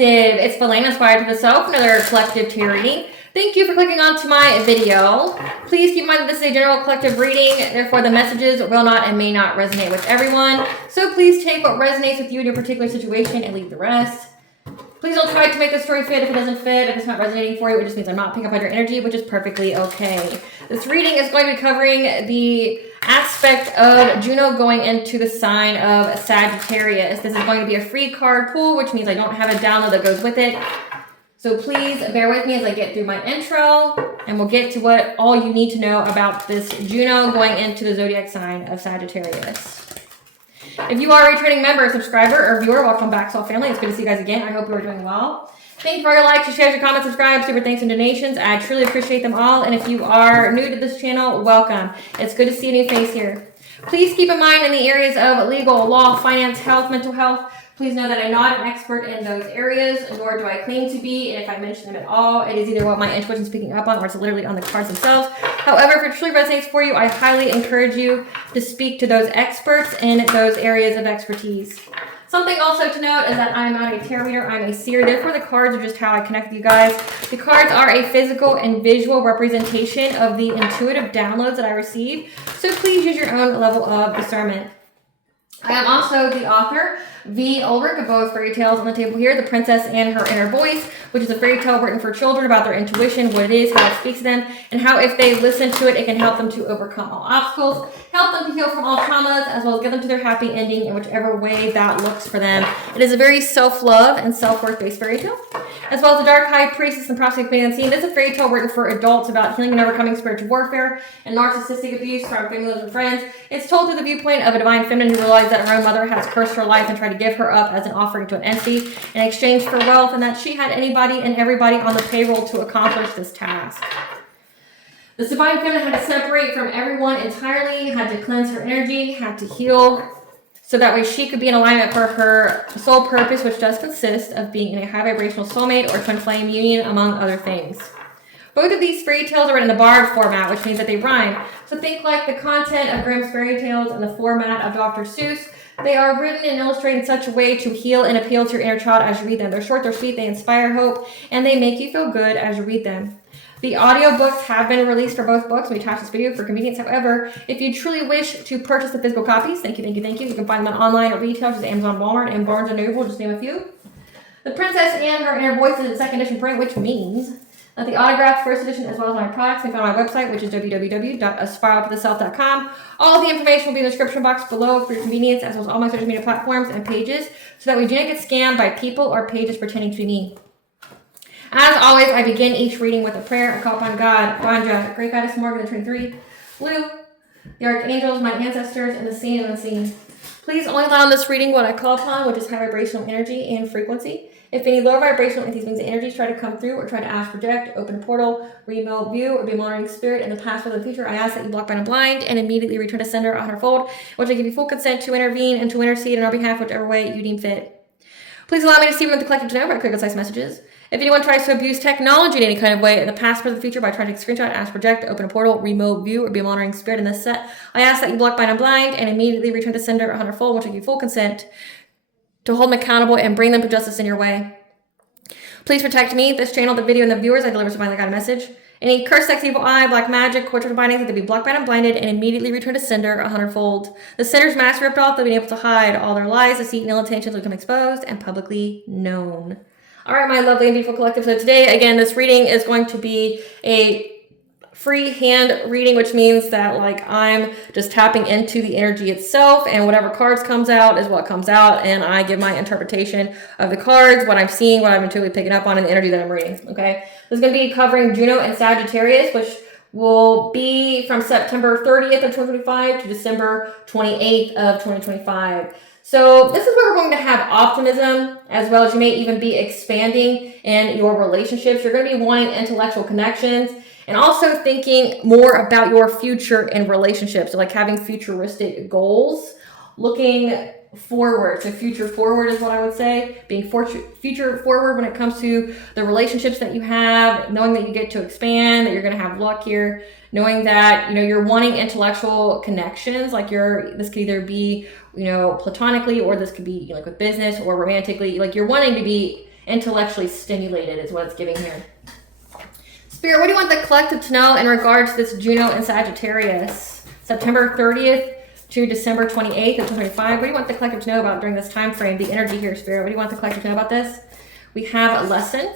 Collective. It's Belena Aspire to the Self, another collective tarot reading. Thank you for clicking onto my video. Please keep in mind that this is a general collective reading, therefore the messages will not and may not resonate with everyone. So please take what resonates with you in your particular situation and leave the rest. Please don't try to make the story fit if it doesn't fit. If it's not resonating for you, it just means I'm not picking up on your energy, which is perfectly okay. This reading is going to be covering the aspect of Juno going into the sign of Sagittarius. This is going to be a free card pull, which means I don't have a download that goes with it. So please bear with me as I get through my intro, and we'll get to what all you need to know about this Juno going into the zodiac sign of Sagittarius. If you are a returning member, subscriber, or viewer, welcome back, Soul Family. It's good to see you guys again. I hope you are doing well. Thank you for your likes, your shares, your comments, subscribe, super thanks, and donations. I truly appreciate them all. And if you are new to this channel, welcome. It's good to see a new face here. Please keep in mind in the areas of legal, law, finance, health, mental health, please know that I'm not an expert in those areas, nor do I claim to be. And if I mention them at all, it is either what my intuition is picking up on or it's literally on the cards themselves. However, if it truly resonates for you, I highly encourage you to speak to those experts in those areas of expertise. Something also to note is that I'm not a tarot reader, I'm a seer. Therefore, the cards are just how I connect with you guys. The cards are a physical and visual representation of the intuitive downloads that I receive. So please use your own level of discernment. I am also the author, V. Ulrich, of both fairy tales on the table here, The Princess and Her Inner Voice, which is a fairy tale written for children about their intuition, what it is, how it speaks to them, and how if they listen to it, it can help them to overcome all obstacles, help them to heal from all traumas, as well as get them to their happy ending in whichever way that looks for them. It is a very self-love and self-worth based fairy tale. As well as The Dark High Priestess and Prophecy of the Unseen. This is a fairy tale written for adults about healing and overcoming spiritual warfare and narcissistic abuse from family and friends. It's told through the viewpoint of a divine feminine who realized that her own mother has cursed her life and tried to give her up as an offering to an entity in exchange for wealth, and that she had anybody and everybody on the payroll to accomplish this task. This divine feminine had to separate from everyone entirely, had to cleanse her energy, had to heal, so that way she could be in alignment for her soul purpose, which does consist of being in a high vibrational soulmate or twin flame union, among other things. Both of these fairy tales are written in the bard format, which means that they rhyme. So think like the content of Grimm's fairy tales in the format of Dr. Seuss. They are written and illustrated in such a way to heal and appeal to your inner child as you read them. They're short, they're sweet, they inspire hope, and they make you feel good as you read them. The audiobooks have been released for both books. We attach this video for convenience. However, if you truly wish to purchase the physical copies, thank you. You can find them online at retail, such as Amazon, Walmart, and Barnes & Noble, just name a few. The Princess and Her Inner Voice is a second edition print, which means that the autographed first edition, as well as my products, can be found on my website, which is www.aspiraltotheself.com. All the information will be in the description box below for your convenience, as well as all my social media platforms and pages, so that we do not get scammed by people or pages pretending to be me. As always, I begin each reading with a prayer. I call upon God, Wanja, Great Goddess Morgan, the 23, Blue, the Archangels, my ancestors, and the seen and unseen. Please only allow in this reading what I call upon, which is high vibrational energy and frequency. If any lower vibrational entities, means energies, try to come through or try to ask, project, open a portal, remote view, or be a monitoring spirit in the past or the future, I ask that you block, bind, and blind and immediately return to sender a hundredfold, which I give you full consent to intervene and to intercede on our behalf, whichever way you deem fit. Please allow me to see what the collective to know by quick, concise messages. If anyone tries to abuse technology in any kind of way in the past, present, future by trying to take a screenshot, ask, project, open a portal, remote view, or be a monitoring spirit in this set, I ask that you block, bind, and blind and immediately return to sender a hundredfold, which I give you full consent to hold them accountable and bring them to justice in your way. Please protect me, this channel, the video, and the viewers. I deliver divinely guided message. Any curse, sex, evil eye, black magic, witchcraft bindings, that they be blocked, bound, and blinded, and immediately return to sender a hundredfold. The sinner's mask ripped off, they'll be able to hide all their lies, deceit, and ill intentions will become exposed and publicly known. All right, my lovely and beautiful collective. So today, again, this reading is going to be a free hand reading, which means that like I'm just tapping into the energy itself, and whatever cards comes out is what comes out, and I give my interpretation of the cards, what I'm seeing, what I'm intuitively picking up on, and the energy that I'm reading. Okay, this is going to be covering Juno and Sagittarius, which will be from September 30th of 2025 to December 28th of 2025. So this is where we're going to have optimism, as well as you may even be expanding in your relationships. You're going to be wanting intellectual connections and also thinking more about your future in relationships. So like having futuristic goals, looking forward. So future forward is what I would say. Being future forward when it comes to the relationships that you have, knowing that you get to expand, that you're going to have luck here, knowing that, you know, you're wanting intellectual connections. Like this could either be, you know, platonically, or this could be, you know, like with business or romantically. Like you're wanting to be intellectually stimulated is what it's giving here. Spirit, what do you want the collective to know in regards to this Juno in Sagittarius? September 30th to December 28th of 2025. What do you want the collective to know about during this time frame? The energy here, Spirit. What do you want the collective to know about this? We have a lesson.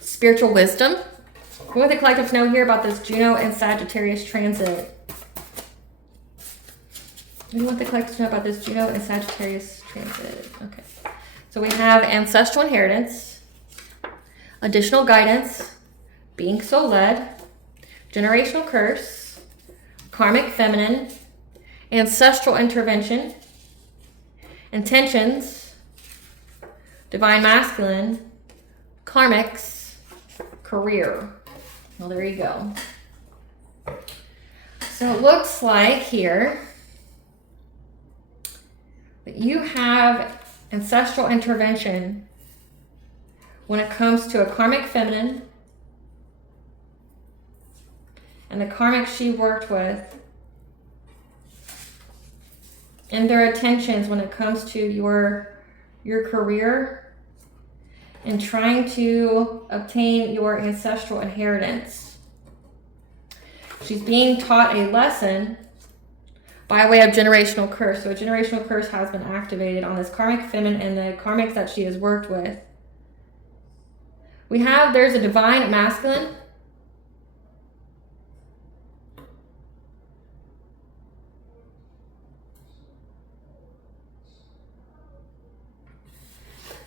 Spiritual wisdom. What do you want the collective to know here about this Juno and Sagittarius transit? What do you want the collective to know about this Juno and Sagittarius transit? Okay. So we have ancestral inheritance, additional guidance, being so led, generational curse, karmic feminine, ancestral intervention, intentions, divine masculine, karmics, career. Well, there you go. So it looks like here that you have ancestral intervention when it comes to a karmic feminine and the karmic she worked with, and their attentions when it comes to your career and trying to obtain your ancestral inheritance. She's being taught a lesson by way of generational curse. So a generational curse has been activated on this karmic feminine and the karmics that she has worked with. There's a divine masculine.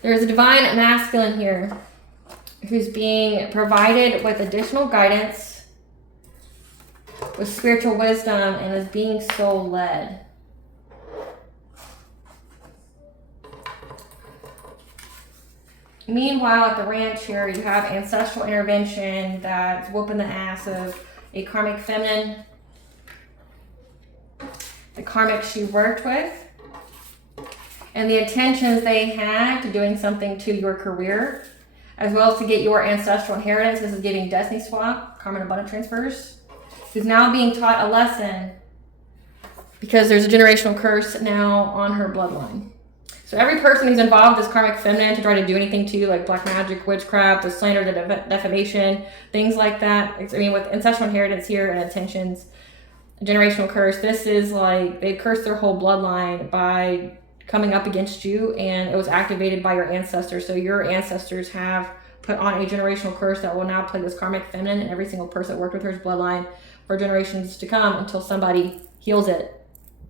There's a divine masculine here who's being provided with additional guidance, with spiritual wisdom, and is being soul led. Meanwhile, at the ranch here, you have ancestral intervention that's whooping the ass of a karmic feminine, the karmic she worked with, and the intentions they had to doing something to your career, as well as to get your ancestral inheritance. This is giving destiny swap, karma and abundant transfers. Who's now being taught a lesson because there's a generational curse now on her bloodline. So every person who's involved with this karmic feminine to try to do anything to you, like black magic, witchcraft, the slander, the defamation, things like that. I mean, with ancestral inheritance here and intentions, generational curse, this is like they cursed their whole bloodline by coming up against you, and it was activated by your ancestors. So your ancestors have put on a generational curse that will now plague this karmic feminine and every single person that worked with her bloodline for generations to come until somebody heals it,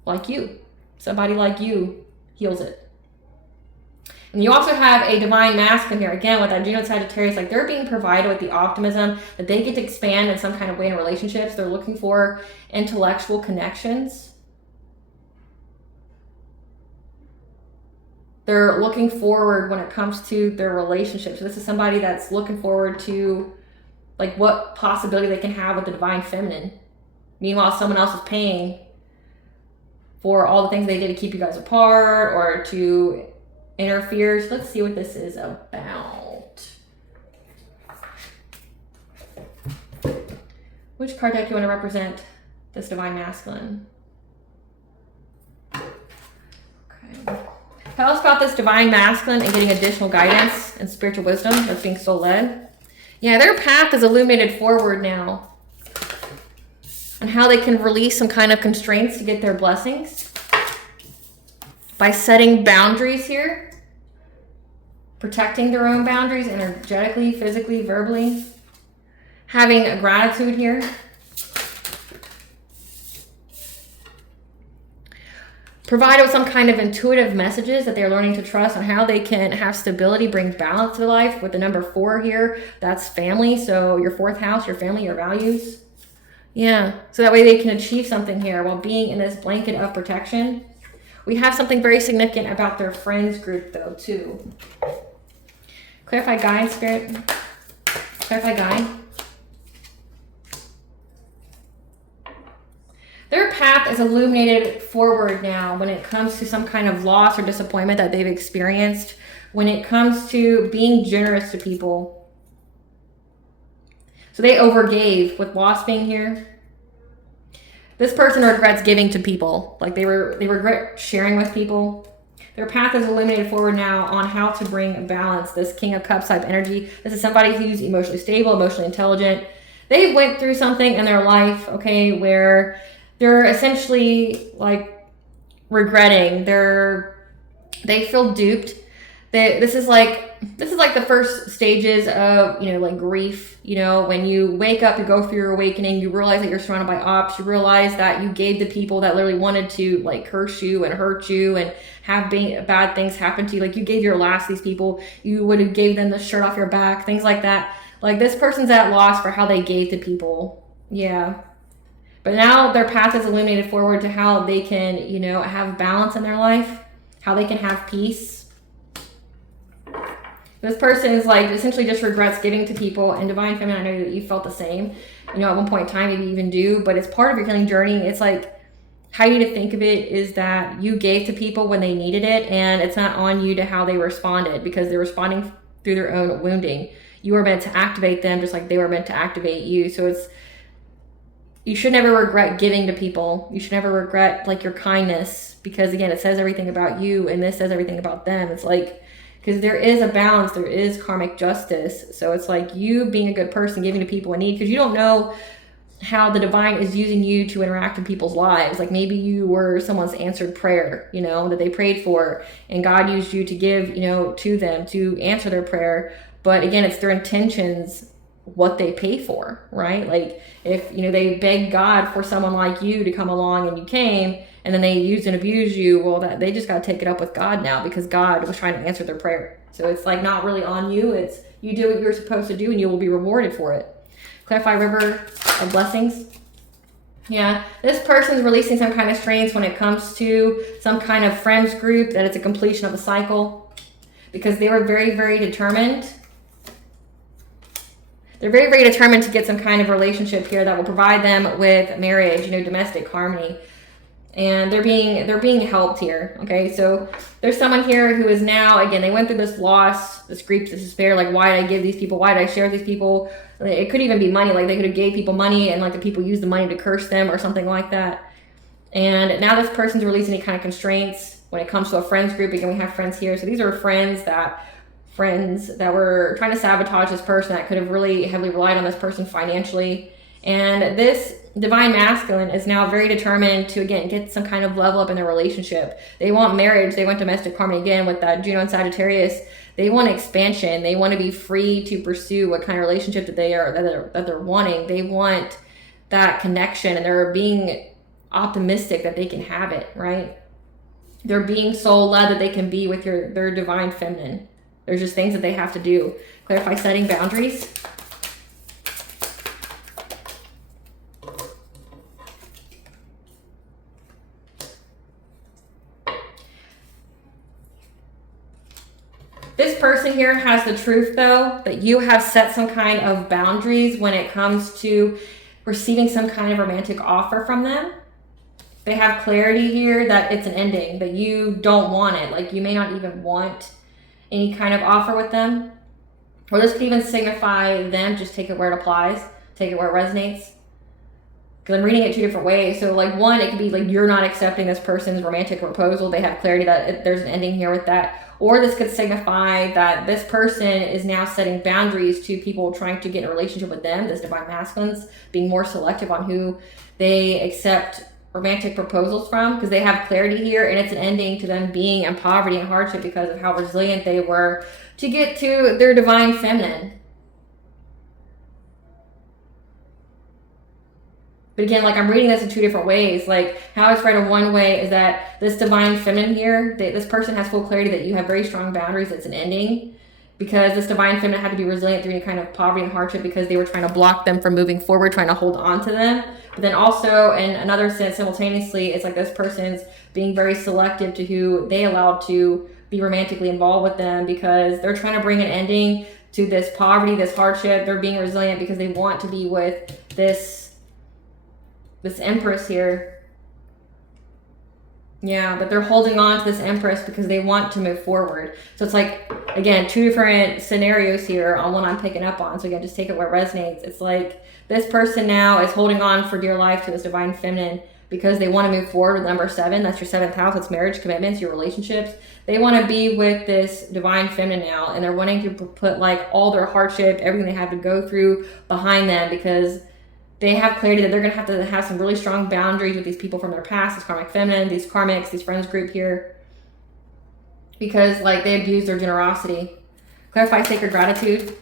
like you. Somebody like you heals it. And you also have a divine masculine here. Again, with that Juno Sagittarius, like they're being provided with the optimism that they get to expand in some kind of way in relationships. They're looking for intellectual connections. They're looking forward when it comes to their relationships. So this is somebody that's looking forward to like what possibility they can have with the divine feminine. Meanwhile, someone else is paying for all the things they did to keep you guys apart or to interfere. So let's see what this is about. Which card deck do you want to represent this divine masculine? Okay. Tell us about this divine masculine and getting additional guidance and spiritual wisdom that's being soul led. Yeah, their path is illuminated forward now on how they can release some kind of constraints to get their blessings by setting boundaries here, protecting their own boundaries energetically, physically, verbally, having a gratitude here. Provided with some kind of intuitive messages that they're learning to trust on how they can have stability, bring balance to their life. With the number 4 here, that's family. So your 4th house, your family, your values. Yeah, so that way they can achieve something here while being in this blanket of protection. We have something very significant about their friends group though too. Clarify guide, Spirit. Clarify guide. Their path is illuminated forward now when it comes to some kind of loss or disappointment that they've experienced, when it comes to being generous to people. So they overgave with loss being here. This person regrets giving to people. Like they regret sharing with people. Their path is illuminated forward now on how to bring balance. This King of Cups type energy. This is somebody who's emotionally stable, emotionally intelligent. They went through something in their life, okay, where they're essentially like regretting. They feel duped. This is like the first stages of, you know, like grief. You know, when you wake up, you go through your awakening, you realize that you're surrounded by ops, you realize that you gave the people that literally wanted to like curse you and hurt you and have bad things happen to you. Like you gave your last to these people, you would have gave them the shirt off your back, things like that. Like this person's at loss for how they gave to people. Yeah. But now their path is illuminated forward to how they can, you know, have balance in their life, how they can have peace. This person is like essentially just regrets giving to people, and Divine Feminine, I know that you felt the same, you know, at one point in time, maybe you even do, but it's part of your healing journey. It's like, how you need to think of it is that you gave to people when they needed it, and it's not on you to how they responded, because they're responding through their own wounding. You were meant to activate them just like they were meant to activate you. So you should never regret giving to people. You should never regret like your kindness, because again, it says everything about you and this says everything about them. It's like, because there is a balance, there is karmic justice. So it's like you being a good person, giving to people in need, because you don't know how the divine is using you to interact in people's lives. Like maybe you were someone's answered prayer, you know, that they prayed for, and God used you to give, you know, to them to answer their prayer. But again, it's their intentions, what they pay for, right? Like if, you know, they begged God for someone like you to come along and you came, and then they used and abused you, well, that they just got to take it up with God now, because God was trying to answer their prayer. So it's like not really on you. It's you do what you're supposed to do and you will be rewarded for it. Clarify river of blessings. Yeah, this person's releasing some kind of strains when it comes to some kind of friends group, that it's a completion of a cycle, because they were very, very determined. They're very, very determined to get some kind of relationship here that will provide them with marriage, you know, domestic harmony. And they're being helped here. Okay, so there's someone here who is now, again, they went through this loss, this grief, this despair. Like, why did I give these people? Why did I share these people? It could even be money. Like they could have gave people money, and like the people used the money to curse them or something like that. And now this person's releasing any kind of constraints when it comes to a friends group. Again, we have friends here. So these are friends that were trying to sabotage this person, that could have really heavily relied on this person financially. And this divine masculine is now very determined to, again, get some kind of level up in their relationship. They want marriage. They want domestic harmony. Again, with that Juno and Sagittarius, they want expansion. They want to be free to pursue what kind of relationship that they're wanting. They want that connection, and they're being optimistic that they can have it, right? They're being soul led that they can be with their divine feminine. There's just things that they have to do. Clarify setting boundaries. This person here has the truth, though, that you have set some kind of boundaries when it comes to receiving some kind of romantic offer from them. They have clarity here that it's an ending, that you don't want it. Like you may not even want any kind of offer with them. Or this could even signify them, just take it where it applies, take it where it resonates. Because I'm reading it two different ways. So like one, it could be like you're not accepting this person's romantic proposal. They have clarity that there's an ending here with that. Or this could signify that this person is now setting boundaries to people trying to get in a relationship with them, this divine masculines, being more selective on who they accept romantic proposals from, because they have clarity here, and it's an ending to them being in poverty and hardship because of how resilient they were to get to their divine feminine. But again, like I'm reading this in two different ways. Like how it's read in one way is that this divine feminine here, this person has full clarity that you have very strong boundaries. It's an ending, because this divine feminine had to be resilient through any kind of poverty and hardship because they were trying to block them from moving forward, trying to hold on to them. But then also in another sense, simultaneously, it's like this person's being very selective to who they allowed to be romantically involved with them, because they're trying to bring an ending to this poverty, this hardship. They're being resilient because they want to be with this Empress here. Yeah, but they're holding on to this Empress because they want to move forward. So it's like, again, two different scenarios here on what I'm picking up on. So again, just take it where it resonates. It's like this person now is holding on for dear life to this divine feminine because they want to move forward with number 7. That's your 7th house. It's marriage, commitments, your relationships. They want to be with this divine feminine now, and they're wanting to put like all their hardship, everything they have to go through behind them, because they have clarity that they're going to have some really strong boundaries with these people from their past, this karmic feminine, these karmics, these friends group here, because like they abuse their generosity. Clarify sacred gratitude.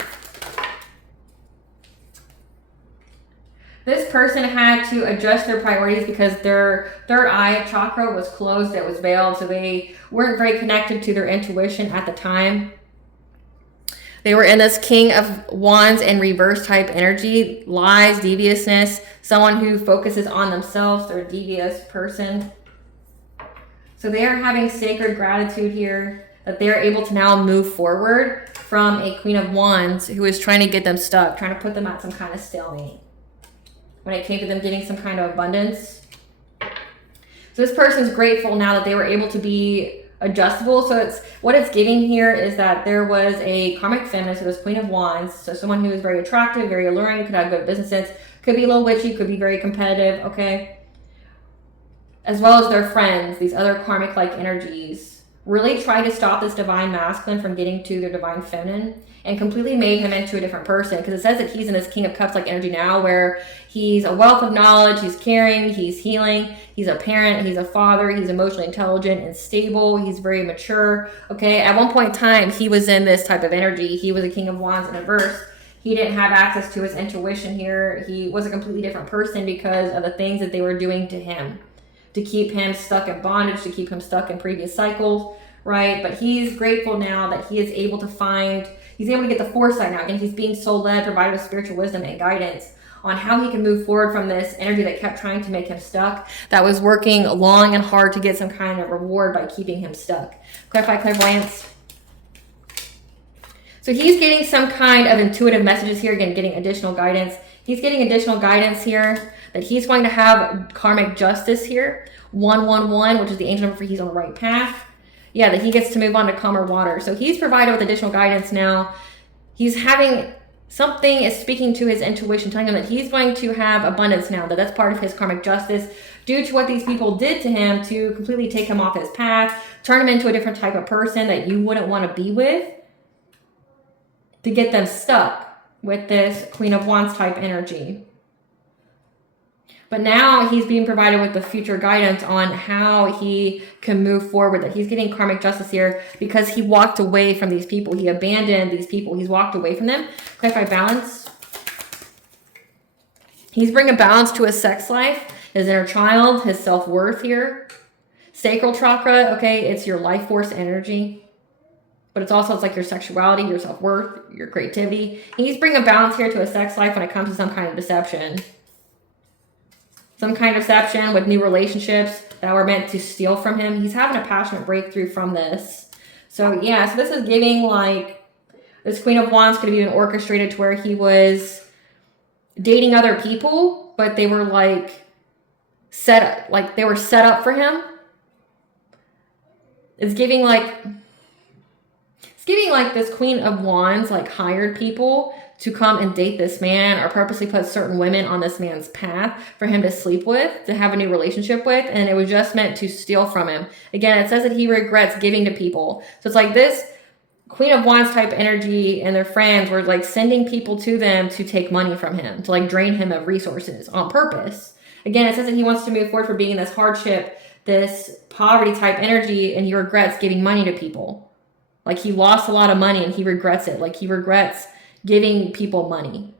This person had to adjust their priorities because their third eye chakra was closed, it was veiled, so they weren't very connected to their intuition at the time. They were in this King of Wands and reverse type energy, lies, deviousness, someone who focuses on themselves. They're a devious person. So they are having sacred gratitude here that they're able to now move forward from a Queen of Wands who is trying to get them stuck, trying to put them at some kind of stalemate when it came to them getting some kind of abundance. So this person's grateful now that they were able to be adjustable. So what it's giving here is that there was a karmic feminine, so this Queen of Wands, so someone who is very attractive, very alluring, could have good business sense, could be a little witchy, could be very competitive, okay? As well as their friends, these other karmic-like energies, really tried to stop this divine masculine from getting to their divine feminine and completely made him into a different person, because it says that he's in this King of Cups like energy now, where he's a wealth of knowledge, he's caring, he's healing, he's a parent, he's a father, he's emotionally intelligent and stable, he's very mature, okay? At one point in time, he was in this type of energy. He was a King of Wands in reverse. He didn't have access to his intuition here. He was a completely different person because of the things that they were doing to him, to keep him stuck in bondage, to keep him stuck in previous cycles, right? But he's grateful now that he is able to find, he's able to get the foresight now. Again, he's being soul led, provided with spiritual wisdom and guidance on how he can move forward from this energy that kept trying to make him stuck, that was working long and hard to get some kind of reward by keeping him stuck. Clarify clairvoyance. So he's getting some kind of intuitive messages here, again, getting additional guidance. He's getting additional guidance here that he's going to have karmic justice here. 111, which is the angel number for he's on the right path. Yeah, that he gets to move on to calmer water. So he's provided with additional guidance now. He's having something is speaking to his intuition, telling him that he's going to have abundance now, that that's part of his karmic justice due to what these people did to him to completely take him off his path, turn him into a different type of person that you wouldn't want to be with, to get them stuck with this Queen of Wands type energy. But now he's being provided with the future guidance on how he can move forward, that he's getting karmic justice here because he walked away from these people. He abandoned these people. He's walked away from them. Clarify balance. He's bringing balance to his sex life, his inner child, his self-worth here. Sacral chakra, okay, it's your life force energy. But it's like your sexuality, your self-worth, your creativity. He's bringing balance here to his sex life when it comes to some kind of deception. Some kind of deception with new relationships that were meant to steal from him. He's having a passionate breakthrough from this. So yeah, so this is giving like, this Queen of Wands could have even orchestrated to where he was dating other people, but they were like set up for him. It's giving like this Queen of Wands like hired people to come and date this man, or purposely put certain women on this man's path for him to sleep with, to have a new relationship with, and it was just meant to steal from him. Again, it says that he regrets giving to people. So it's like this Queen of Wands type energy and their friends were like sending people to them to take money from him, to like drain him of resources on purpose. Again, it says that he wants to move forward for being in this hardship, this poverty type energy, and he regrets giving money to people. Like he lost a lot of money and he regrets it. Like he regrets giving people money.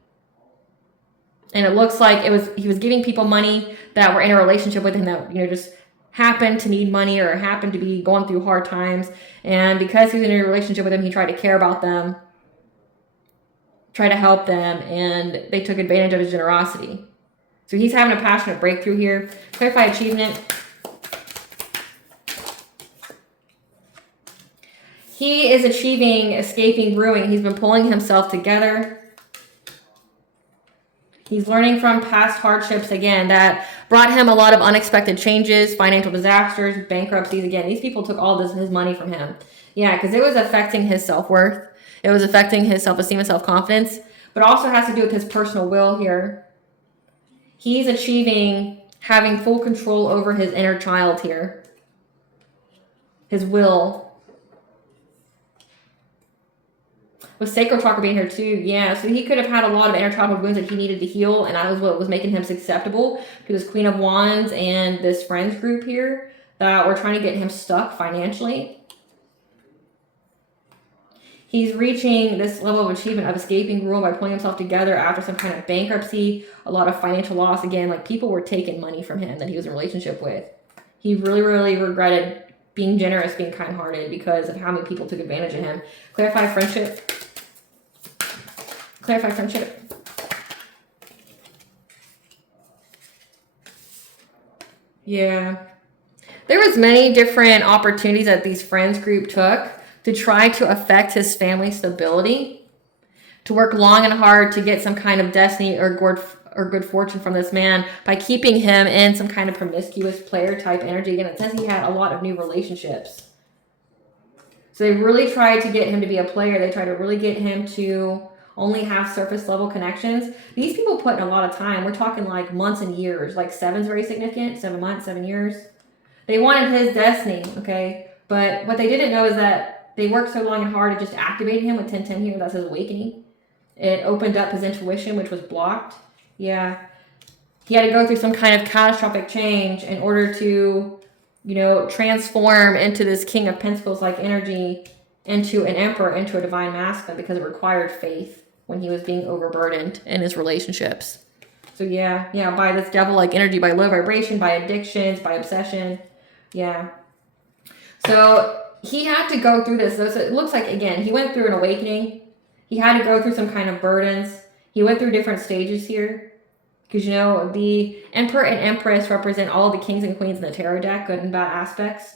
And it looks like he was giving people money that were in a relationship with him that, just happened to need money or happened to be going through hard times. And because he was in a relationship with them, he tried to care about them, try to help them, and they took advantage of his generosity. So he's having a passionate breakthrough here. Clarify achievement. He is achieving, escaping, brewing. He's been pulling himself together. He's learning from past hardships, again, that brought him a lot of unexpected changes, financial disasters, bankruptcies. Again, these people took all his money from him. Yeah, because it was affecting his self-worth. It was affecting his self-esteem and self-confidence, but also has to do with his personal will here. He's achieving having full control over his inner child here. His will. With sacral chakra being here too, yeah. So he could have had a lot of inner childhood wounds that he needed to heal, and that was what was making him susceptible to this Queen of Wands and this friends group here that were trying to get him stuck financially. He's reaching this level of achievement of escaping rule by pulling himself together after some kind of bankruptcy, a lot of financial loss. Again, like people were taking money from him that he was in a relationship with. He really, really regretted being generous, being kind-hearted because of how many people took advantage of him. Clarify friendship. Clarify friendship. Yeah. There was many different opportunities that these friends group took to try to affect his family stability, to work long and hard to get some kind of destiny or good fortune from this man by keeping him in some kind of promiscuous player type energy. Again, it says he had a lot of new relationships. So they really tried to get him to be a player. They tried to really get him to only have surface level connections. These people put in a lot of time. We're talking like months and years. Like 7's very significant. 7 months, 7 years. They wanted his destiny, okay? But what they didn't know is that they worked so long and hard, it just activated him with 1010 here. That's his awakening. It opened up his intuition, which was blocked. Yeah. He had to go through some kind of catastrophic change in order to, you know, transform into this King of Pentacles-like energy, into an emperor, into a divine masculine, because it required faith when he was being overburdened in his relationships. So yeah, by this devil-like energy, by low vibration, by addictions, by obsession. Yeah. So he had to go through this. So it looks like, again, he went through an awakening. He had to go through some kind of burdens. He went through different stages here. Because, you know, the Emperor and Empress represent all the kings and queens in the tarot deck, good and bad aspects.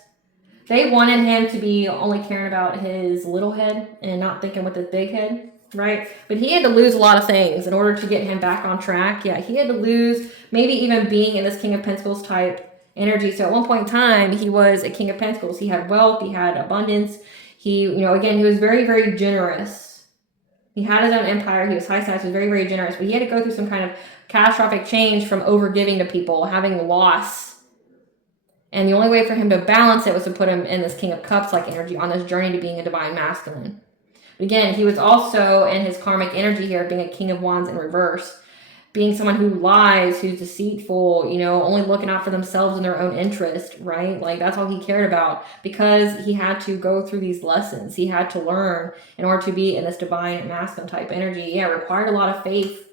They wanted him to be only caring about his little head and not thinking with his big head, right? But he had to lose a lot of things in order to get him back on track. Yeah, he had to lose maybe even being in this King of Pentacles type energy. So at one point in time, he was a King of Pentacles. He had wealth. He had abundance. He, you know, again, he was very, very generous. He had his own empire. He was high status. He was very, very generous. But he had to go through some kind of catastrophic change from overgiving to people, having loss. And the only way for him to balance it was to put him in this King of Cups like energy on this journey to being a divine masculine. But again, he was also in his karmic energy here, being a King of Wands in reverse, being someone who lies, who's deceitful, you know, only looking out for themselves and their own interest, right? Like that's all he cared about, because he had to go through these lessons. He had to learn in order to be in this divine masculine type energy. Yeah, it required a lot of faith,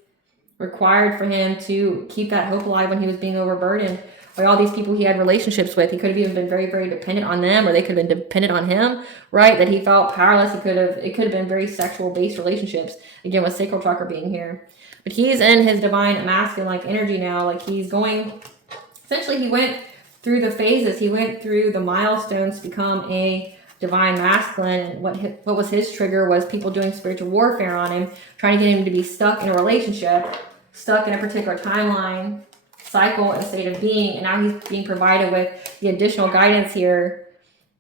required for him to keep that hope alive when he was being overburdened by all these people he had relationships with. He could have even been very, very dependent on them, or they could have been dependent on him, right? That he felt powerless. It could have been very sexual based relationships, again, with sacral chakra being here. But he's in his divine masculine like energy now. Like he's going, essentially he went through the phases. He went through the milestones to become a divine masculine. And what was his trigger was people doing spiritual warfare on him, trying to get him to be stuck in a relationship, stuck in a particular timeline, cycle, and state of being. And now he's being provided with the additional guidance here,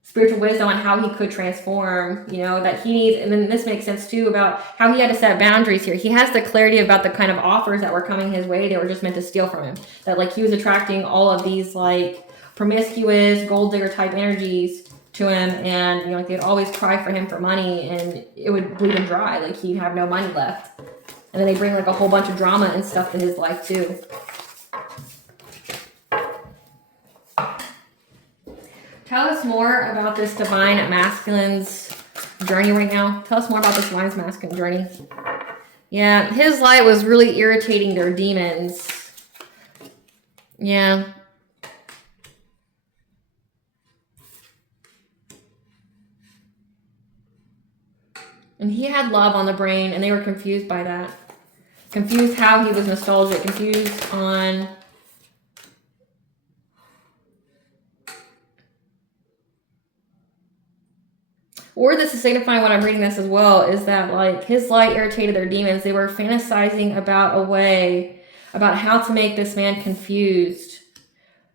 spiritual wisdom on how he could transform, you know, that he needs. And then this makes sense too about how he had to set boundaries here. He has the clarity about the kind of offers that were coming his way. They were just meant to steal from him. That like he was attracting all of these like promiscuous gold digger type energies to him, and you know, like they'd always cry for him for money, and it would bleed him dry. Like he'd have no money left. And then they bring like a whole bunch of drama and stuff to his life too. Tell us more about this divine masculine's journey right now. Tell us more about this divine masculine journey. Yeah, his light was really irritating their demons. Yeah. And he had love on the brain, and they were confused by that. Confused how he was nostalgic. Confused on... Or this is signifying when I'm reading this as well, is that like his light irritated their demons. They were fantasizing about a way, about how to make this man confused.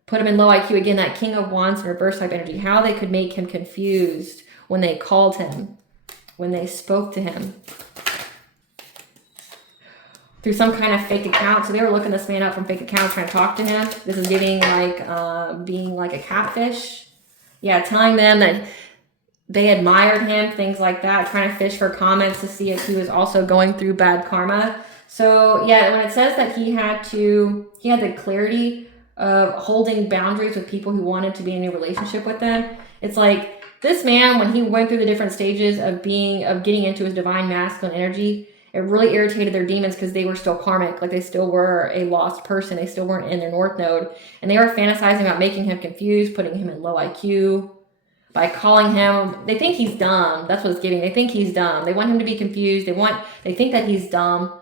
Put him in low IQ. Again, that King of Wands and reverse type energy. How they could make him confused when they called him, when they spoke to him. through some kind of fake account. So they were looking this man up from fake accounts, trying to talk to him. This is giving like being like a catfish. Yeah, telling them that they admired him, things like that, trying to fish for comments to see if he was also going through bad karma. So yeah, when it says that he had the clarity of holding boundaries with people who wanted to be in a relationship with them, it's like this man, when he went through the different stages of getting into his divine masculine energy, it really irritated their demons because they were still karmic, like they still were a lost person. They still weren't in their north node, and they were fantasizing about making him confused, putting him in low IQ, by calling him, they think he's dumb. That's what it's giving. They think he's dumb. They want him to be confused. They think that he's dumb.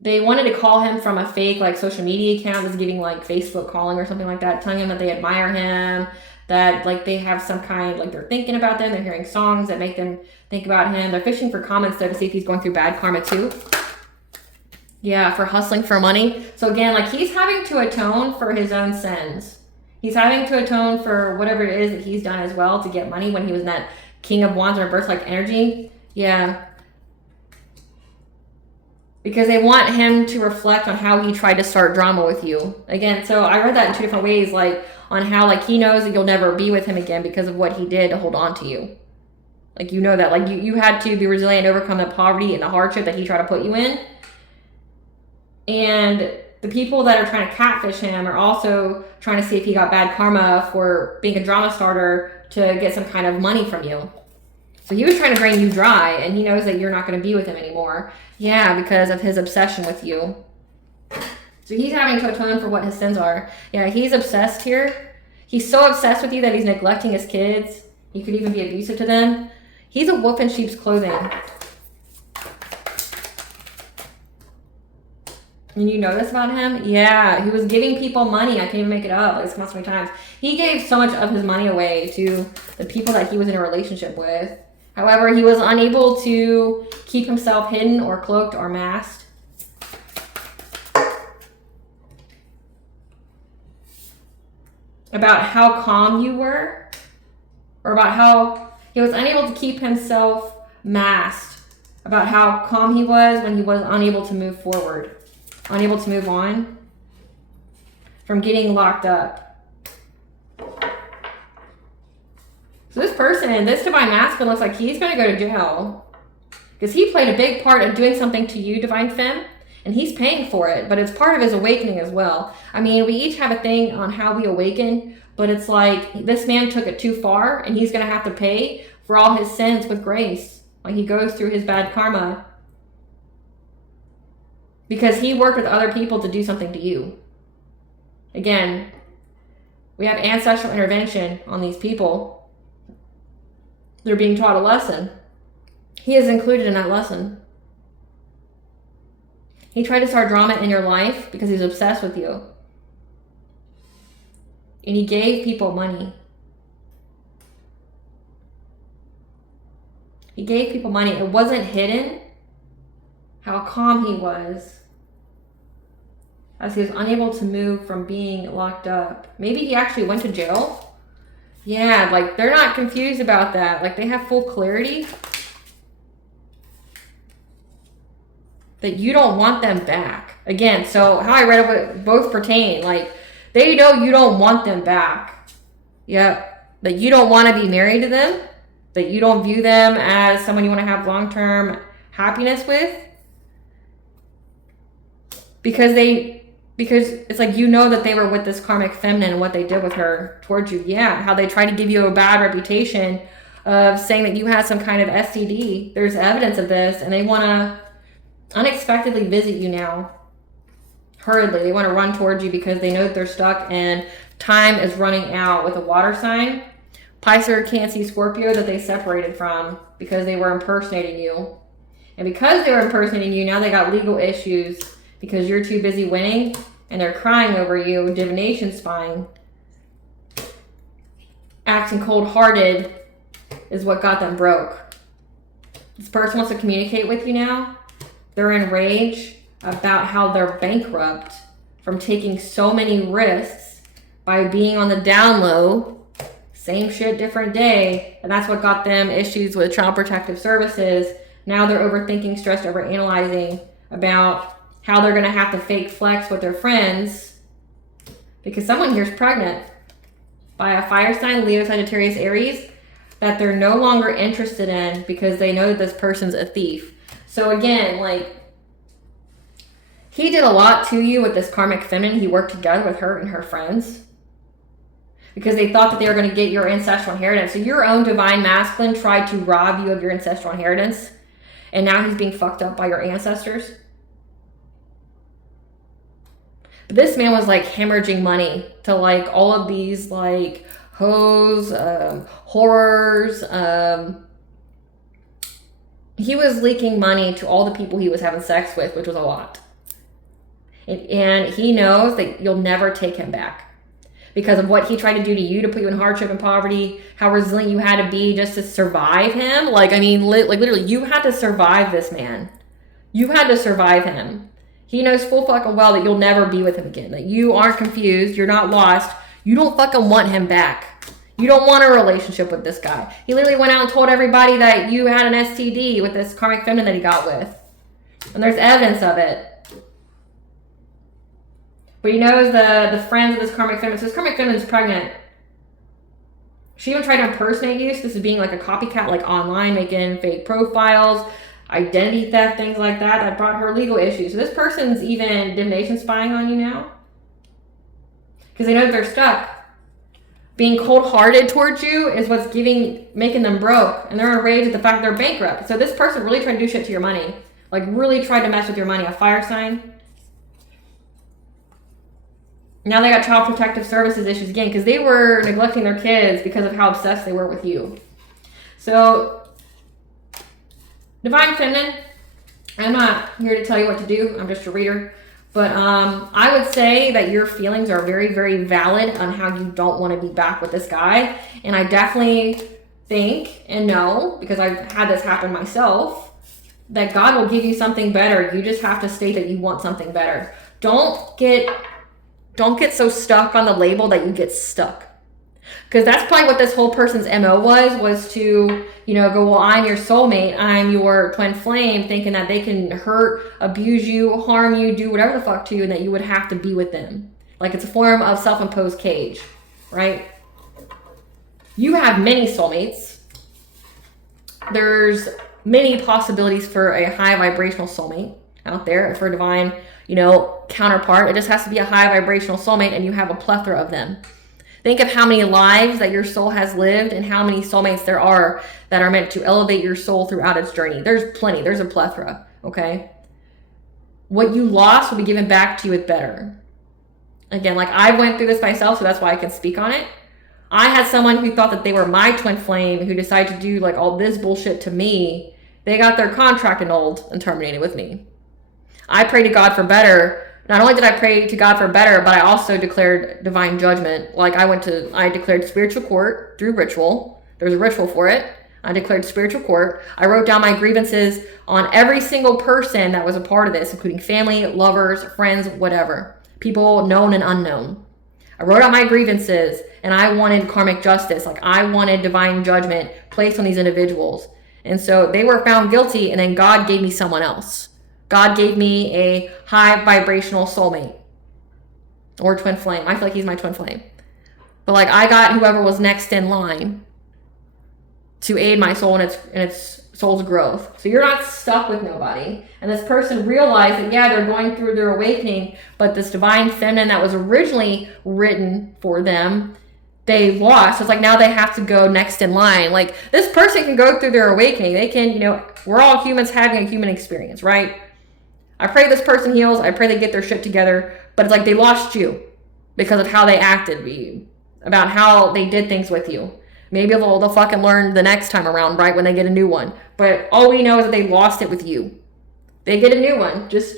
They wanted to call him from a fake like social media account that's giving like Facebook calling or something like that, telling him that they admire him, that like they have some kind, like they're thinking about them, they're hearing songs that make them think about him. They're fishing for comments though to see if he's going through bad karma too. Yeah, for hustling for money. So again, like he's having to atone for his own sins. He's having to atone for whatever it is that he's done as well to get money when he was in that King of Wands reverse-like energy. Yeah. Because they want him to reflect on how he tried to start drama with you. Again, so I read that in two different ways, like on how like he knows that you'll never be with him again because of what he did to hold on to you. Like you know that. Like you had to be resilient and overcome the poverty and the hardship that he tried to put you in. And the people that are trying to catfish him are also trying to see if he got bad karma for being a drama starter to get some kind of money from you. So he was trying to drain you dry, and he knows that you're not going to be with him anymore. Yeah, because of his obsession with you. So he's having to atone for what his sins are. Yeah, he's obsessed here. He's so obsessed with you that he's neglecting his kids. He could even be abusive to them. He's a wolf in sheep's clothing. And you know this about him? Yeah, he was giving people money. I can't even make it up. Like, it's come out so many times. He gave so much of his money away to the people that he was in a relationship with. However, he was unable to keep himself hidden or cloaked or masked. About how calm you were, or about how he was unable to keep himself masked, about how calm he was when he was unable to move forward. Unable to move on from getting locked up. So this person, this divine masculine, looks like he's going to go to jail because he played a big part of doing something to you, divine femme, and he's paying for it, but it's part of his awakening as well. I mean, we each have a thing on how we awaken, but it's like this man took it too far, and he's going to have to pay for all his sins with grace. Like he goes through his bad karma. Because he worked with other people to do something to you. Again, we have ancestral intervention on these people. They're being taught a lesson. He is included in that lesson. He tried to start drama in your life because he's obsessed with you. And he gave people money. He gave people money. It wasn't hidden how calm he was as he was unable to move from being locked up. Maybe he actually went to jail. Yeah, like they're not confused about that. Like they have full clarity that you don't want them back. Again, so how I read it both pertain. Like they know you don't want them back. Yep. That you don't want to be married to them. That you don't view them as someone you want to have long-term happiness with. Because it's like you know that they were with this karmic feminine and what they did with her towards you. Yeah, how they tried to give you a bad reputation of saying that you had some kind of STD. There's evidence of this, and they want to unexpectedly visit you now. Hurriedly. They want to run towards you because they know that they're stuck and time is running out with a water sign. Pisces, Cancer, Scorpio that they separated from because they were impersonating you. And because they were impersonating you, now they got legal issues. Because you're too busy winning and they're crying over you, divination spying. Acting cold-hearted is what got them broke. This person wants to communicate with you now. They're enraged about how they're bankrupt from taking so many risks by being on the down low. Same shit, different day. And that's what got them issues with Child Protective Services. Now they're overthinking, stressed, overanalyzing about how they're going to have to fake flex with their friends because someone here's pregnant by a fire sign, Leo, Sagittarius, Aries, that they're no longer interested in because they know that this person's a thief. So again, like, he did a lot to you with this karmic feminine. He worked together with her and her friends because they thought that they were going to get your ancestral inheritance. So your own divine masculine tried to rob you of your ancestral inheritance, and now he's being fucked up by your ancestors. But this man was like hemorrhaging money to like all of these like hoes, horrors. He was leaking money to all the people he was having sex with, which was a lot. And he knows that you'll never take him back because of what he tried to do to you, to put you in hardship and poverty, how resilient you had to be just to survive him. Like, I mean, like literally, you had to survive this man. You had to survive him. He knows full fucking well that you'll never be with him again, that you aren't confused, you're not lost, you don't fucking want him back. You don't want a relationship with this guy. He literally went out and told everybody that you had an STD with this karmic feminine that he got with. And there's evidence of it. But he knows the friends of this karmic feminine. So this karmic feminine is pregnant. She even tried to impersonate you. So this is being like a copycat, like online, making fake profiles, identity theft, things like that. That brought her legal issues. So this person's even divination spying on you now. Because they know that they're stuck. Being cold-hearted towards you is what's making them broke. And they're enraged at the fact that they're bankrupt. So this person really tried to do shit to your money. Like really tried to mess with your money. A fire sign. Now they got child protective services issues again because they were neglecting their kids because of how obsessed they were with you. So, Divine Feminine, I'm not here to tell you what to do. I'm just a reader. But I would say that your feelings are very, very valid on how you don't want to be back with this guy. And I definitely think and know, because I've had this happen myself, that God will give you something better. You just have to state that you want something better. Don't get so stuck on the label that you get stuck. Because that's probably what this whole person's MO was to, go, well, I'm your soulmate, I'm your twin flame, thinking that they can hurt, abuse you, harm you, do whatever the fuck to you, and that you would have to be with them. Like it's a form of self-imposed cage, right? You have many soulmates. There's many possibilities for a high vibrational soulmate out there, for a divine counterpart. It just has to be a high vibrational soulmate, and you have a plethora of them. Think of how many lives that your soul has lived and how many soulmates there are that are meant to elevate your soul throughout its journey. There's plenty. There's a plethora, okay? What you lost will be given back to you with better. Again, like I went through this myself, so that's why I can speak on it. I had someone who thought that they were my twin flame who decided to do like all this bullshit to me. They got their contract annulled and terminated with me. I prayed to God for better. Not only did I pray to God for better, but I also declared divine judgment. Like I declared spiritual court through ritual. There's a ritual for it. I declared spiritual court. I wrote down my grievances on every single person that was a part of this, including family, lovers, friends, whatever. People known and unknown. I wrote out my grievances and I wanted karmic justice. Like I wanted divine judgment placed on these individuals. And so they were found guilty, and then God gave me someone else. God gave me a high vibrational soulmate or twin flame. I feel like he's my twin flame. But like I got whoever was next in line to aid my soul in its soul's growth. So you're not stuck with nobody. And this person realized that, yeah, they're going through their awakening, but this divine feminine that was originally written for them, they lost. So it's like now they have to go next in line. Like this person can go through their awakening. They can, we're all humans having a human experience, right? I pray this person heals. I pray they get their shit together. But it's like they lost you because of how they acted, about how they did things with you. Maybe they'll fucking learn the next time around, right, when they get a new one. But all we know is that they lost it with you. They get a new one, just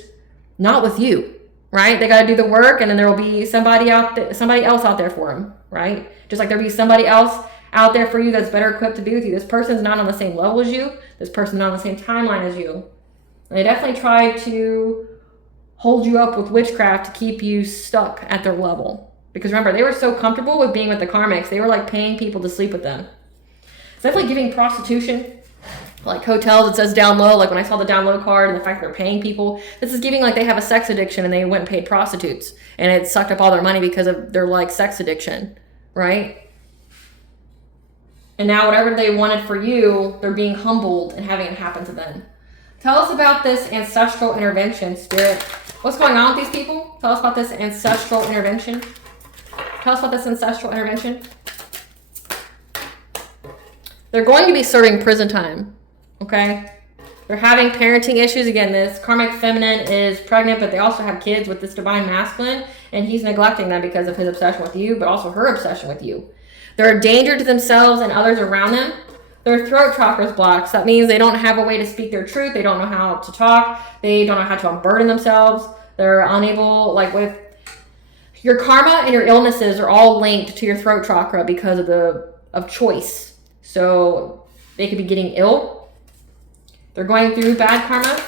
not with you, right? They got to do the work, and then there will be somebody else out there for them, right? Just like there'll be somebody else out there for you that's better equipped to be with you. This person's not on the same level as you. This person's not on the same timeline as you. And they definitely try to hold you up with witchcraft to keep you stuck at their level. Because remember, they were so comfortable with being with the karmics, they were like paying people to sleep with them. It's definitely giving prostitution. like hotels, it says down low. Like when I saw the down low card and the fact that they're paying people, this is giving like they have a sex addiction and they went and paid prostitutes and it sucked up all their money because of their like sex addiction, right? And now whatever they wanted for you, they're being humbled and having it happen to them. Tell us about this ancestral intervention, Spirit. What's going on with these people? Tell us about this ancestral intervention. Tell us about this ancestral intervention. They're going to be serving prison time, okay? They're having parenting issues. Again, this karmic feminine is pregnant, but they also have kids with this divine masculine, and he's neglecting them because of his obsession with you, but also her obsession with you. They're a danger to themselves and others around them. Their throat chakra is blocked. So that means they don't have a way to speak their truth. They don't know how to talk. They don't know how to unburden themselves. They're unable, like with your karma and your illnesses are all linked to your throat chakra because of choice. So they could be getting ill. They're going through bad karma.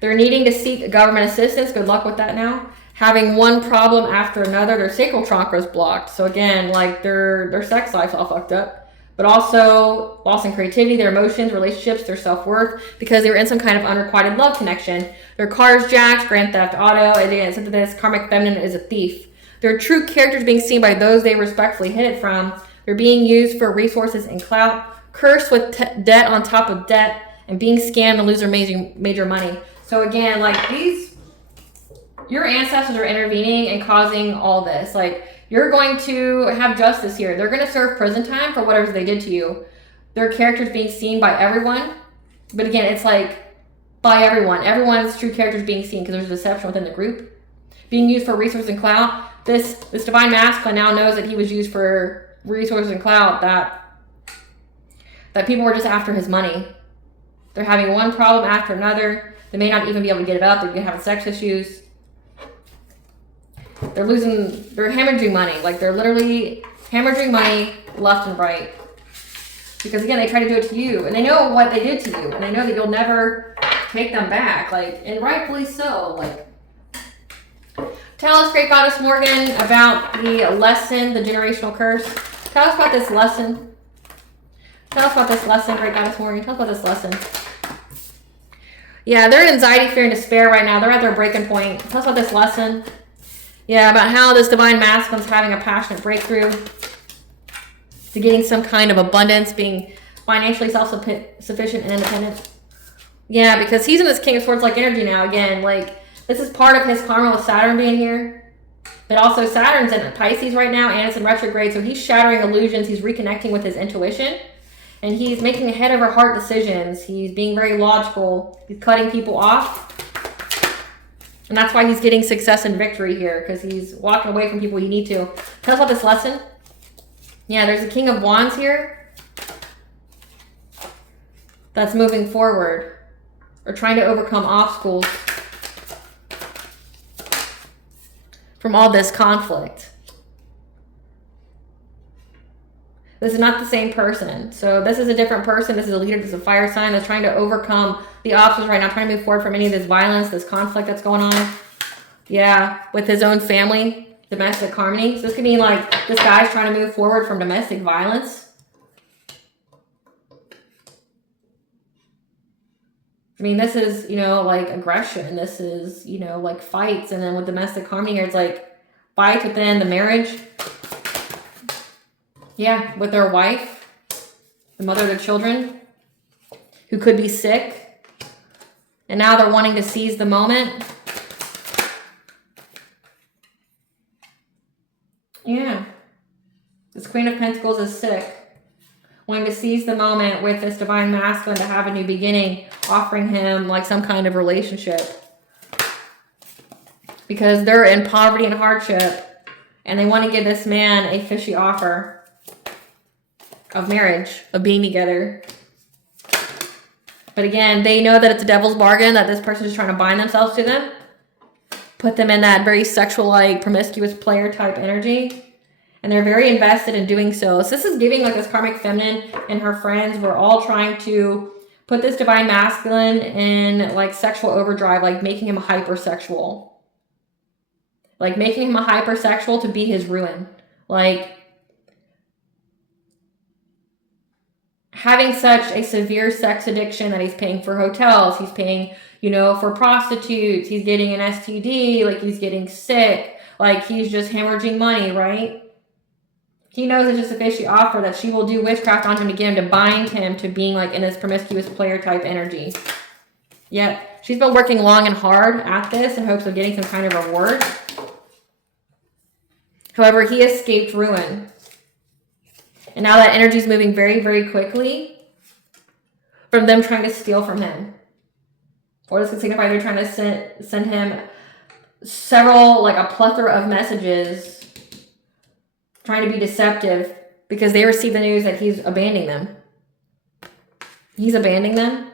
They're needing to seek government assistance. Good luck with that now. Having one problem after another. Their sacral chakra is blocked. So again, like their sex life's all fucked up. But also loss in creativity, their emotions, relationships, their self-worth, because they were in some kind of unrequited love connection. Their car's jacked, grand theft auto, and again, said that this karmic feminine is a thief. Their true characters being seen by those they respectfully hid it from. They're being used for resources and clout, cursed with debt on top of debt, and being scammed and lose their major money. So again, like your ancestors are intervening and causing all this. Like, you're going to have justice here. They're going to serve prison time for whatever they did to you. Their characters being seen by everyone. But again, it's like by everyone. Everyone's true characters being seen because there's deception within the group. Being used for resources and clout. This divine masculine now knows that he was used for resources and clout, that people were just after his money. They're having one problem after another. They may not even be able to get it up. They're having sex issues. They're hemorrhaging money. Like, they're literally hemorrhaging money left and right. Because, again, they try to do it to you. And they know what they did to you. And they know that you'll never take them back. Like, and rightfully so. Like, tell us, Great Goddess Morgan, about the lesson, the generational curse. Tell us about this lesson. Tell us about this lesson, Great Goddess Morgan. Tell us about this lesson. Yeah, they're in anxiety, fear, and despair right now. They're at their breaking point. Tell us about this lesson. Yeah, about how this divine masculine's having a passionate breakthrough to getting some kind of abundance, being financially self-sufficient and independent. Yeah, because he's in this King of Swords-like energy now. Again, like, this is part of his karma with Saturn being here. But also Saturn's in Pisces right now, and it's in retrograde, so he's shattering illusions. He's reconnecting with his intuition. And he's making head-over-heart decisions. He's being very logical. He's cutting people off. And that's why he's getting success and victory here, because he's walking away from people you need to. Tell us about this lesson. Yeah, there's a King of Wands here that's moving forward or trying to overcome obstacles from all this conflict. This is not the same person. So this is a different person. This is a leader. This is a fire sign that's trying to overcome the obstacles right now, trying to move forward from any of this violence, this conflict that's going on. Yeah, with his own family, domestic harmony. So this could mean like this guy's trying to move forward from domestic violence. I mean, this is, you know, like aggression. This is, you know, like fights. And then with domestic harmony here, it's like fights within the marriage. Yeah, with their wife, the mother of their children, who could be sick. And now they're wanting to seize the moment. Yeah. This Queen of Pentacles is sick. Wanting to seize the moment with this divine masculine to have a new beginning, offering him like some kind of relationship. Because they're in poverty and hardship. And they want to give this man a fishy offer of marriage, of being together. But again, they know that it's a devil's bargain, that this person is trying to bind themselves to them. Put them in that very sexual, like, promiscuous player type energy. And they're very invested in doing so. So this is giving like this karmic feminine and her friends were all trying to put this divine masculine in like sexual overdrive, like making him hypersexual. Like making him a hypersexual to be his ruin. Like, having such a severe sex addiction that he's paying for hotels, he's paying, you know, for prostitutes, he's getting an STD, like he's getting sick, like he's just hemorrhaging money, right? He knows it's just a fishy offer that she will do witchcraft on him to get him to bind him to being like in this promiscuous player type energy. Yet she's been working long and hard at this in hopes of getting some kind of reward. However, he escaped ruin. And now that energy is moving very, very quickly from them trying to steal from him. Or this could signify they're trying to send him several, like a plethora of messages trying to be deceptive because they receive the news that he's abandoning them. He's abandoning them.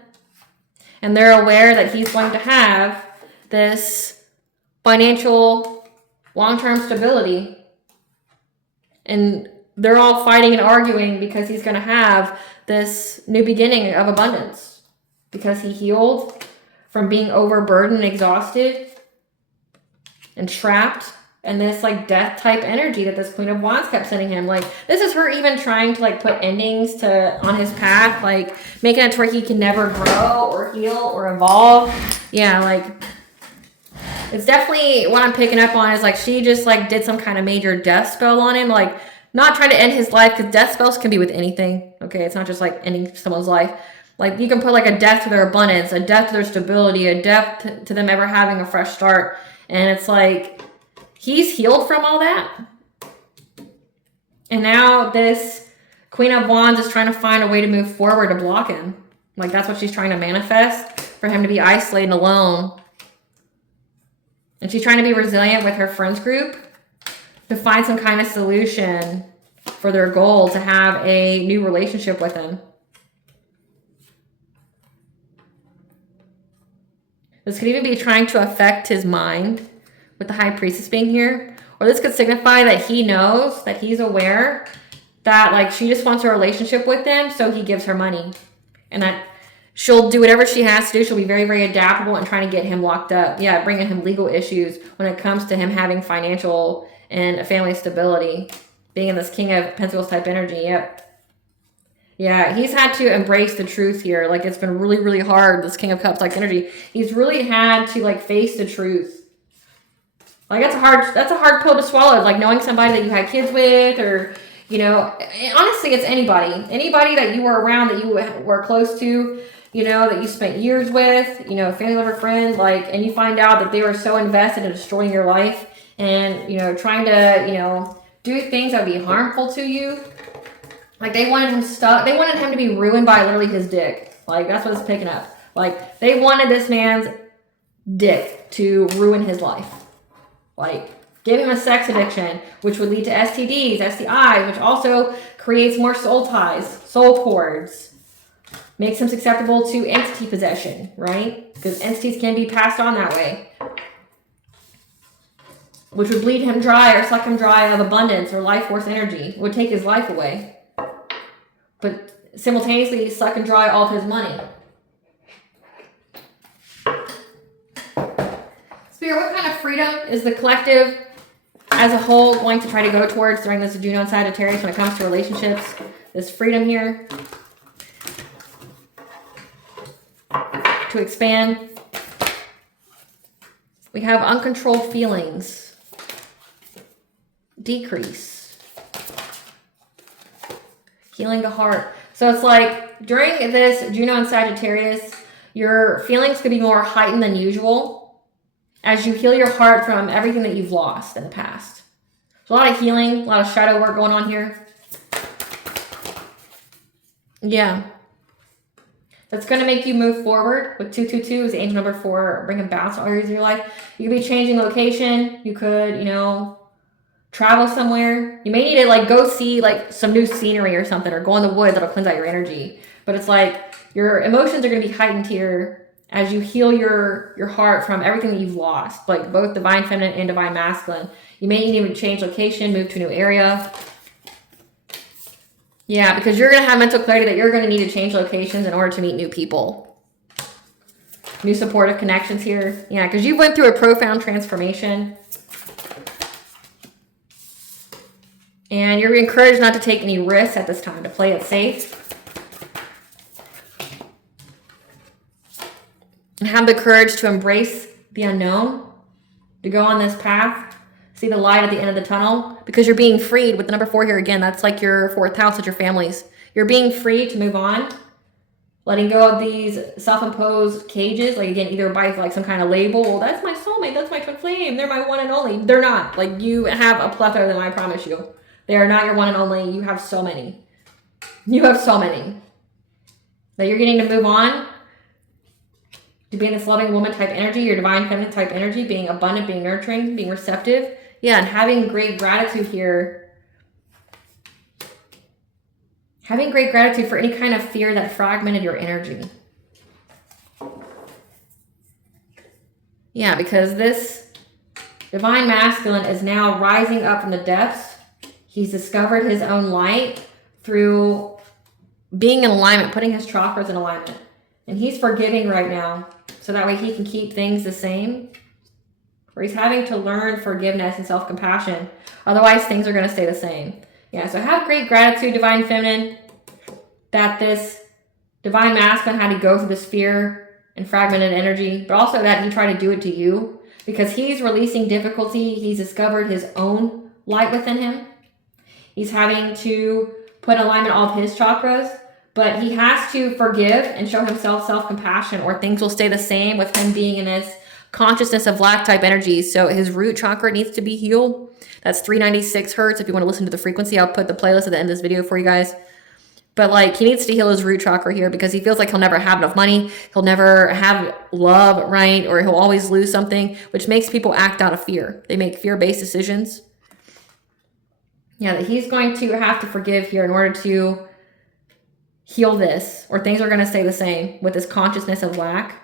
And they're aware that he's going to have this financial long-term stability. And they're all fighting and arguing because he's going to have this new beginning of abundance. Because he healed from being overburdened, exhausted, and trapped in this like death type energy that this Queen of Wands kept sending him. Like, this is her even trying to like put endings on his path, like making it to where he can never grow or heal or evolve. Yeah, like it's definitely what I'm picking up on is like she just like did some kind of major death spell on him, like not trying to end his life, because death spells can be with anything. Okay, it's not just like ending someone's life. Like you can put like a death to their abundance, a death to their stability, a death to them ever having a fresh start. And it's like he's healed from all that. And now this Queen of Wands is trying to find a way to move forward to block him. Like that's what she's trying to manifest, for him to be isolated and alone. And she's trying to be resilient with her friends group to find some kind of solution for their goal to have a new relationship with him. This could even be trying to affect his mind with the High Priestess being here. Or this could signify that he knows, that he's aware that like she just wants a relationship with him, so he gives her money. And that she'll do whatever she has to do. She'll be very, very adaptable and trying to get him locked up. Yeah, bringing him legal issues when it comes to him having financial and family stability. Being in this King of Pentacles type energy, yep. Yeah, he's had to embrace the truth here. Like it's been really, really hard, this King of Cups like energy. He's really had to like face the truth. Like that's a hard pill to swallow. Like knowing somebody that you had kids with, or you know, honestly, it's anybody that you were around, that you were close to, you know, that you spent years with, you know, family member, friend, like, and you find out that they were so invested in destroying your life and, you know, trying to, you know, do things that would be harmful to you. Like they wanted him stuck. They wanted him to be ruined by literally his dick. Like that's what it's picking up. Like they wanted this man's dick to ruin his life. Like give him a sex addiction, which would lead to STDs, STIs, which also creates more soul ties, soul cords. Makes him susceptible to entity possession, right? Because entities can be passed on that way. Which would bleed him dry or suck him dry of abundance or life force energy. It would take his life away. But simultaneously suck and dry all of his money. Spirit, what kind of freedom is the collective as a whole going to try to go towards during this Juno and Sagittarius when it comes to relationships? This freedom here to expand. We have uncontrolled feelings. Decrease. Healing the heart. So it's like during this Juno and Sagittarius, your feelings could be more heightened than usual as you heal your heart from everything that you've lost in the past. So a lot of healing, a lot of shadow work going on here. Yeah. That's going to make you move forward with 222 is angel number 4, bringing balance to all areas of your life. You could be changing location. You could, you know, travel somewhere. You may need to like go see like some new scenery or something, or go in the woods. That'll cleanse out your energy. But it's like your emotions are going to be heightened here as you heal your heart from everything that you've lost, like both divine feminine and divine masculine. You may need to change location, move to a new area. Yeah, because you're going to have mental clarity that you're going to need to change locations in order to meet new people. New supportive connections here. Yeah, because you went through a profound transformation. And you're encouraged not to take any risks at this time, to play it safe. and have the courage to embrace the unknown, to go on this path, see the light at the end of the tunnel, because you're being freed with the number 4 here again. That's like your 4th house, it's your families. You're being free to move on, letting go of these self-imposed cages, like again, either by like some kind of label. Well, that's my soulmate, that's my twin flame, they're my one and only. They're not. Like, you have a plethora of them, I promise you. They are not your one and only. You have so many. You have so many. That you're getting to move on to being this loving woman type energy, your divine feminine type energy, being abundant, being nurturing, being receptive. Yeah, and having great gratitude here. Having great gratitude for any kind of fear that fragmented your energy. Yeah, because this divine masculine is now rising up from the depths. He's discovered his own light through being in alignment, putting his chakras in alignment. And he's forgiving right now, so that way he can keep things the same. Or he's having to learn forgiveness and self-compassion. Otherwise, things are going to stay the same. Yeah, so have great gratitude, divine feminine, that this divine masculine had to go through this fear and fragmented energy, but also that he tried to do it to you, because he's releasing difficulty. He's discovered his own light within him. He's having to put in alignment all of his chakras, but he has to forgive and show himself self-compassion, or things will stay the same with him being in this consciousness of lack type energy. So his root chakra needs to be healed. That's 396 hertz. If you want to listen to the frequency, I'll put the playlist at the end of this video for you guys. But like, he needs to heal his root chakra here, because he feels like he'll never have enough money. He'll never have love, right? Or he'll always lose something, which makes people act out of fear. They make fear-based decisions. Yeah, that he's going to have to forgive here in order to heal this, or things are going to stay the same with this consciousness of lack.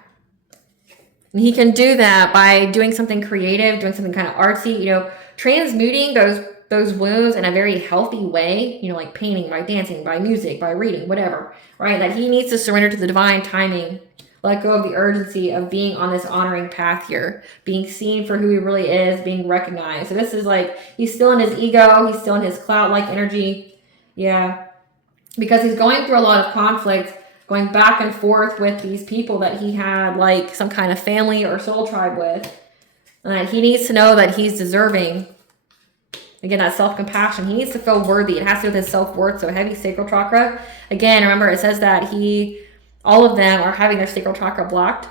And he can do that by doing something creative, doing something kind of artsy, you know, transmuting those wounds in a very healthy way, you know, like painting, by dancing, by music, by reading, whatever, right? That he needs to surrender to the divine timing, let go of the urgency of being on this honoring path here, being seen for who he really is, being recognized. So this is like, he's still in his ego, he's still in his cloud-like energy. Yeah, because he's going through a lot of conflict, going back and forth with these people that he had like some kind of family or soul tribe with. And he needs to know that he's deserving. Again, that self-compassion. He needs to feel worthy. It has to do with his self-worth. So heavy sacral chakra. Again, remember, it says that all of them are having their sacral chakra blocked.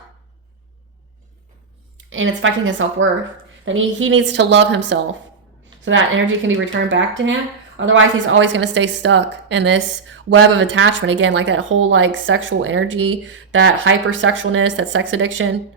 And it's affecting his self-worth. Then he needs to love himself, so that energy can be returned back to him. Otherwise, he's always going to stay stuck in this web of attachment. Again, like that whole like sexual energy, that hypersexualness, that sex addiction.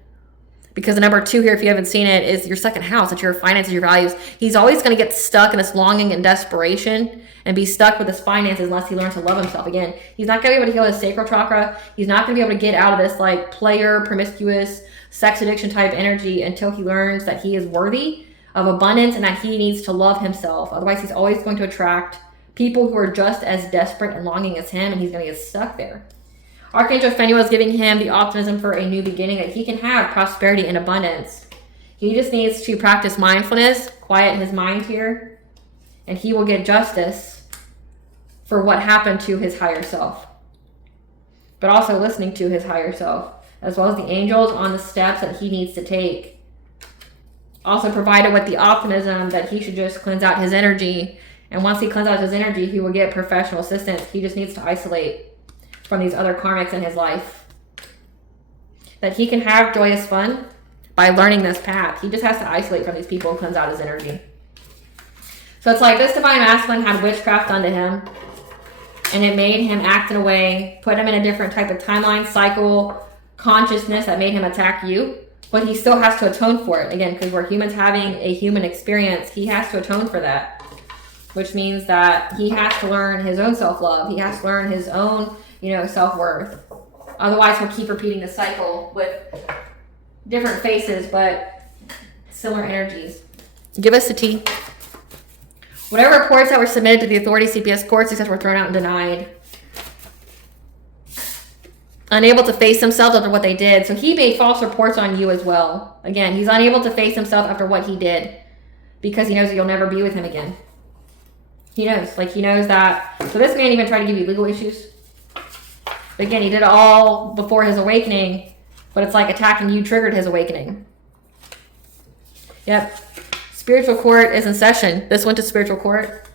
Because the number 2 here, if you haven't seen it, is your second house. It's your finances, your values. He's always going to get stuck in this longing and desperation and be stuck with his finances unless he learns to love himself. Again, he's not going to be able to heal his sacral chakra. He's not going to be able to get out of this like player, promiscuous, sex addiction type energy until he learns that he is worthy of abundance and that he needs to love himself. Otherwise, he's always going to attract people who are just as desperate and longing as him, and he's going to get stuck there. Archangel Phanuel is giving him the optimism for a new beginning, that he can have prosperity and abundance. He just needs to practice mindfulness, quiet his mind here, and he will get justice for what happened to his higher self. But also listening to his higher self, as well as the angels on the steps that he needs to take. Also provided with the optimism that he should just cleanse out his energy. And once he cleanses out his energy, he will get professional assistance. He just needs to isolate from these other karmics in his life. That he can have joyous fun by learning this path. He just has to isolate from these people and cleanse out his energy. So it's like this divine masculine had witchcraft done to him, and it made him act in a way, put him in a different type of timeline, cycle, consciousness that made him attack you. But he still has to atone for it. Again, because we're humans having a human experience, he has to atone for that. Which means that he has to learn his own self-love. He has to learn his own, self-worth. Otherwise, he'll keep repeating the cycle with different faces, but similar energies. Give us the tea. Whatever reports that were submitted to the authority CPS courts, except were thrown out and denied. Unable to face themselves after what they did. So he made false reports on you as well. Again, he's unable to face himself after what he did, because he knows that you'll never be with him again. He knows. He knows that. So this man even tried to give you legal issues. But again, he did it all before his awakening. but it's like attacking you triggered his awakening. Yep. Spiritual court is in session. This went to spiritual court.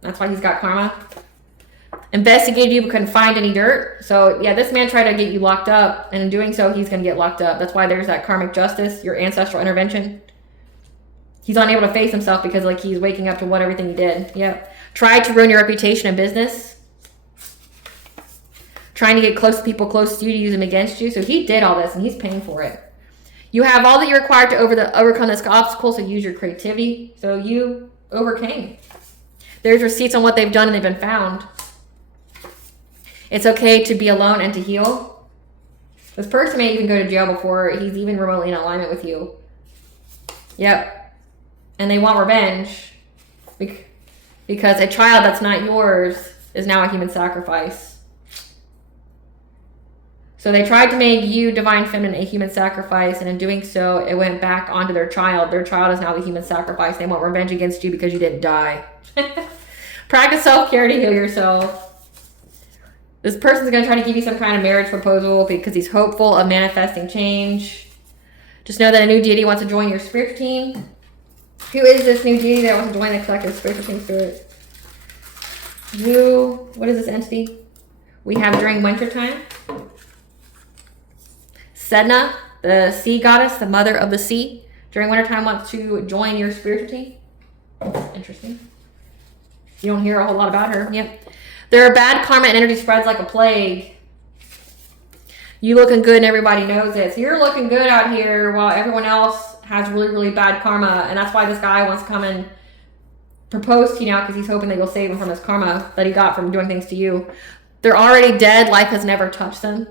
That's why he's got karma. Investigated you but couldn't find any dirt. So yeah, this man tried to get you locked up, and in doing so, he's going to get locked up. That's why there's that karmic justice, your ancestral intervention. He's unable to face himself because like he's waking up to what everything he did. Yep. Tried to ruin your reputation in business. Trying to get close to people close to you to use them against you. So he did all this and he's paying for it. You have all that you're required to overcome this obstacle, so use your creativity. So you overcame. There's receipts on what they've done and they've been found. It's okay to be alone and to heal. This person may even go to jail before he's even remotely in alignment with you. Yep. And they want revenge because a child that's not yours is now a human sacrifice. So they tried to make you, divine feminine, a human sacrifice, and in doing so, it went back onto their child. Their child is now the human sacrifice. They want revenge against you because you didn't die. Practice self-care to heal yourself. This person's going to try to give you some kind of marriage proposal because he's hopeful of manifesting change. Just know that a new deity wants to join your spiritual team. Who is this new deity that wants to join the collective spiritual team spirit? Who? What is this entity? We have during winter time. Sedna, the sea goddess, the mother of the sea, during wintertime wants to join your spiritual team. Interesting. You don't hear a whole lot about her. Yep. There are bad karma and energy spreads like a plague. You looking good and everybody knows it. So you're looking good out here while everyone else has really, really bad karma. And that's why this guy wants to come and propose to you now because he's hoping that you'll save him from his karma that he got from doing things to you. They're already dead. Life has never touched them.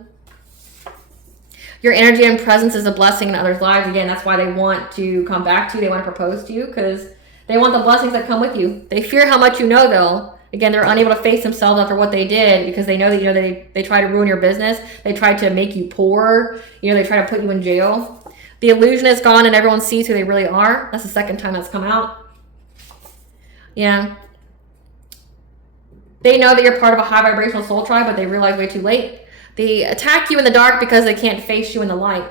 Your energy and presence is a blessing in others' lives. Again, that's why they want to come back to you. They want to propose to you because they want the blessings that come with you. They fear how much you know, though. Again, they're unable to face themselves after what they did because they know that, they try to ruin your business. They try to make you poor. They try to put you in jail. The illusion is gone and everyone sees who they really are. That's the second time that's come out. Yeah. They know that you're part of a high vibrational soul tribe, but they realize way too late. They attack you in the dark because they can't face you in the light.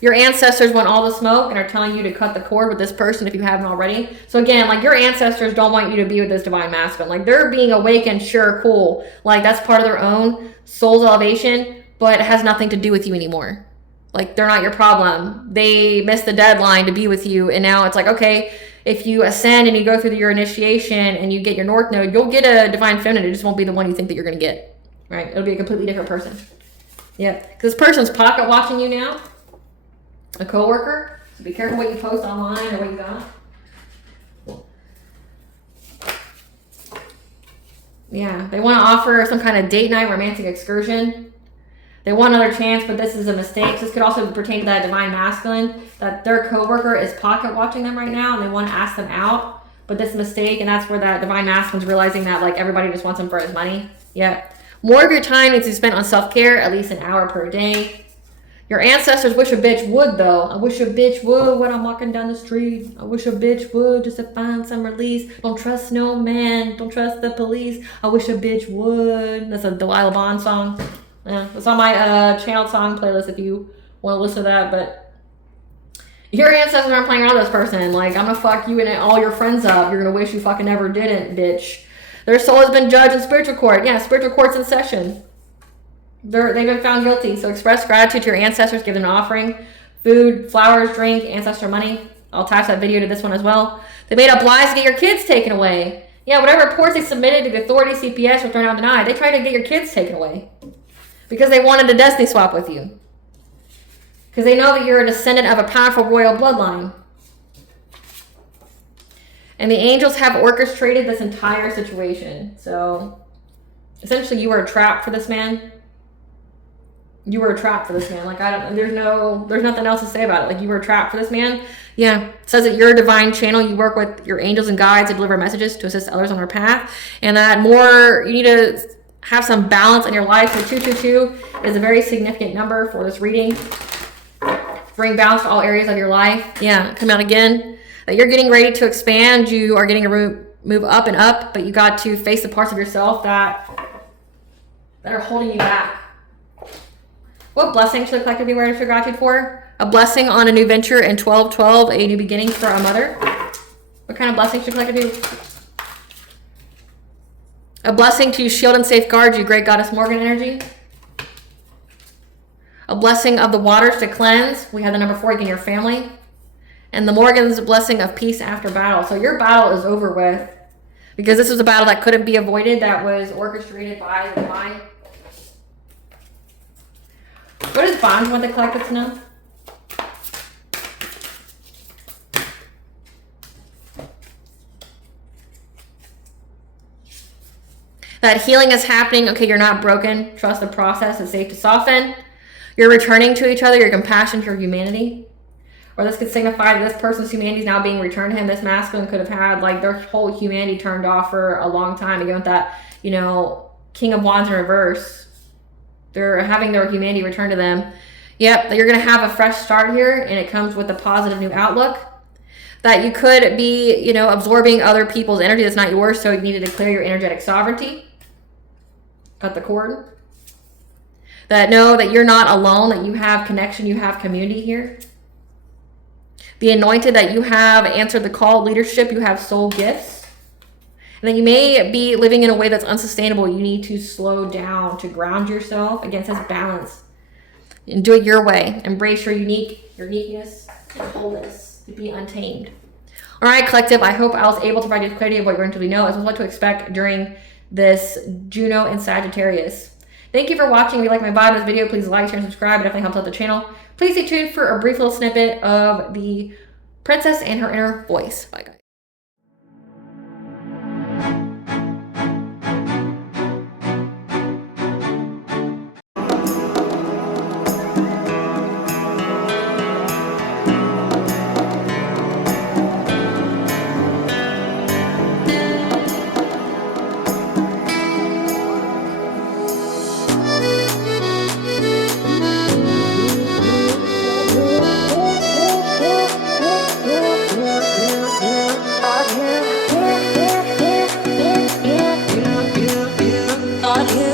Your ancestors want all the smoke and are telling you to cut the cord with this person if you haven't already. So again, like your ancestors don't want you to be with this divine masculine. Like they're being awakened, sure, cool. Like that's part of their own soul's elevation, but it has nothing to do with you anymore. Like they're not your problem. They missed the deadline to be with you. And now it's like, okay, if you ascend and you go through your initiation and you get your North Node, you'll get a divine feminine. It just won't be the one you think that you're going to get, right? It'll be a completely different person. Yeah, because this person's pocket watching you now, a coworker. So be careful what you post online or what you got. Yeah, they want to offer some kind of date night romantic excursion. They want another chance, but this is a mistake. This could also pertain to that divine masculine, that their coworker is pocket watching them right now, and they want to ask them out, but this is a mistake, and that's where that divine masculine's realizing that like everybody just wants him for his money. Yeah. More of your time needs to be spent on self-care, at least an hour per day. Your ancestors wish a bitch would, though. I wish a bitch would when I'm walking down the street. I wish a bitch would just to find some release. Don't trust no man. Don't trust the police. I wish a bitch would. That's a Delilah Bond song. Yeah, it's on my channel song playlist if you want to listen to that. But your ancestors aren't playing around with this person. Like, I'm gonna fuck you and all your friends up. You're gonna wish you fucking never didn't, bitch. Their soul has been judged in spiritual court. Yeah, spiritual court's in session. They've been found guilty. So express gratitude to your ancestors. Give them an offering. Food, flowers, drink, ancestor money. I'll attach that video to this one as well. They made up lies to get your kids taken away. Yeah, whatever reports they submitted to the authority, CPS, were thrown out denied. They tried to get your kids taken away. Because they wanted a destiny swap with you. Because they know that you're a descendant of a powerful royal bloodline. And the angels have orchestrated this entire situation. So, essentially, you were a trap for this man. You were a trap for this man. Like, there's nothing else to say about it. Like, you were a trap for this man. Yeah. It says that you're a divine channel. You work with your angels and guides to deliver messages to assist others on their path. And that you need to have some balance in your life. So 222 is a very significant number for this reading. Bring balance to all areas of your life. Yeah, come out again. That you're getting ready to expand. You are getting to move up and up, but you got to face the parts of yourself that that are holding you back. What blessing should the collective be aware of gratitude for? A blessing on a new venture in 12/12, a new beginning for a mother. What kind of blessing should the collective be? A blessing to shield and safeguard you, great goddess Morgan energy. A blessing of the waters to cleanse. We have the number 4 in your family. And the Morgan's blessing of peace after battle. So your battle is over with. Because this was a battle that couldn't be avoided, that was orchestrated by the divine. What does bond want the collective to know? That healing is happening. Okay, you're not broken. Trust the process. It's safe to soften. You're returning to each other. Your compassion to your humanity. Or this could signify that this person's humanity is now being returned to him. This masculine could have had like their whole humanity turned off for a long time. Again with that, you know, King of Wands in reverse. They're having their humanity returned to them. Yep, you're going to have a fresh start here, and it comes with a positive new outlook. That you could be, you know, absorbing other people's energy that's not yours, so you need to declare your energetic sovereignty. Cut the cord. That know that you're not alone, that you have connection, you have community here. The anointed, that you have answered the call of leadership, you have soul gifts. And then you may be living in a way that's unsustainable. You need to slow down to ground yourself. Again, it says balance. And do it your way. Embrace your uniqueness and wholeness to be untamed. All right, collective, I hope I was able to provide you clarity of what you're going to know as well as what to expect during this Juno in Sagittarius. Thank you for watching. If you like my vibe in this video, please like, share, and subscribe. It definitely helps out the channel. Please stay tuned for a brief little snippet of the princess and her inner voice. Bye, guys. Not here.